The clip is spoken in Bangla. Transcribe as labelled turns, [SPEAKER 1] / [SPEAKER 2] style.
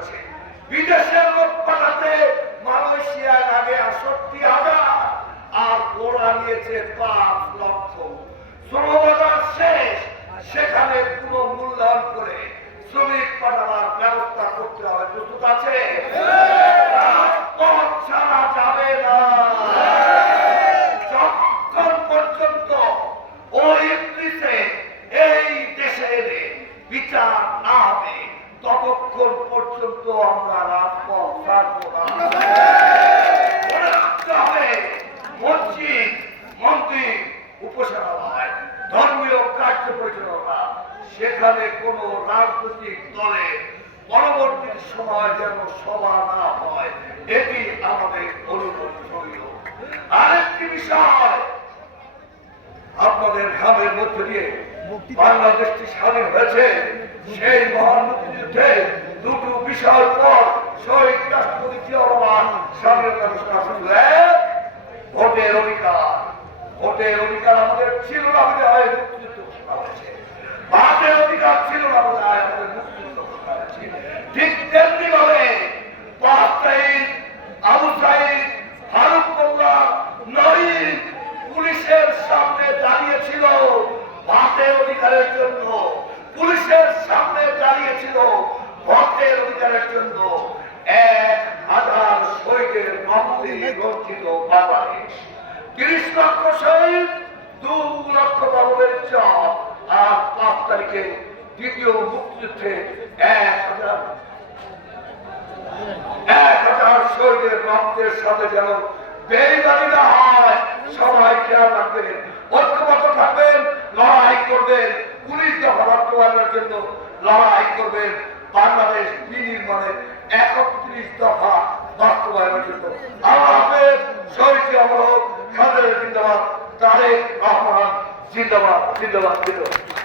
[SPEAKER 1] করেছে। বিদেশের লোক পাঠাতে মালয়েশিয়ায় লাগে আটষট্টি হাজার আর ওরা নিয়েছে পাঁচ লক্ষ। শ্রমবাজার শেষ, সেখানে পুরো মূল্যায়ন করে শ্রমিক পাঠানোর ব্যবস্থা করতে হবে। প্রস্তুত আছে? ছাড়া যাবে না। যতক্ষণ পর্যন্ত ওই ততক্ষণ পর্যন্ত আমরা রাজপথ ছাড়বো ধর্মীয় কার্য পরিচালনা সেখানে কোনো রাজনৈতিক দলের পরবর্তী সময় যেন সভা না হয়, এটি আমাদের অনুরোধনীয় আরেকটি বিষয় আপনাদের ঘামের মধ্যে দিয়ে বাংলাদেশটি স্বাধীন হয়েছে। সেই মহান মুক্তিযুদ্ধে দুটো বিষয়ের পর শহীদ রাষ্ট্রপতি জিয়া স্বাধীনতা ঘোষণা ভোটের অধিকার। ভোটের অধিকার আমাদের ছিল না বলে হয় মুক্তিযুদ্ধ ঘোষণা হয়েছে। ভারতের অধিকার ছিল না হয় আমাদের মুক্তিযুদ্ধ ঘোষণা হয়েছে। ঠিক তেমনি ভাবে পাঁচ তারিখ আবু সাইদ ফারুক মোল্লা নঈম পুলিশের সামনে দাঁড়িয়েছিল ভাতের অধিকারের জন্য পুলিশের সামনে দাঁড়িয়েছিল ভোটের অধিকারের জন্য এক হাজার শহীদের মন্ত্রী রঞ্জিত বাংলাদেশ তিরিশ লক্ষ শহীদ, দু লক্ষ বাবুদের চাপ আর পাঁচ তারিখে দ্বিতীয় মুক্তিযুদ্ধে এক হাজার এক হাজার শহীদের রক্তের সাথে যেন বেইমানি না হয়, সবাই খেয়াল রাখবেন, ঐক্যবদ্ধ থাকবেন, লড়াই করবেন পুলিশ দফা বাস্তবায়নের জন্য লড়াই করবেন বাংলাদেশ বিনির্মাণের একত্রিশ দফা বাস্তবায়নের জন্য। আল্লাহ তারেক রহমান জিন্দাবাদ জিন্দাবাদ জিন্দাবাদ।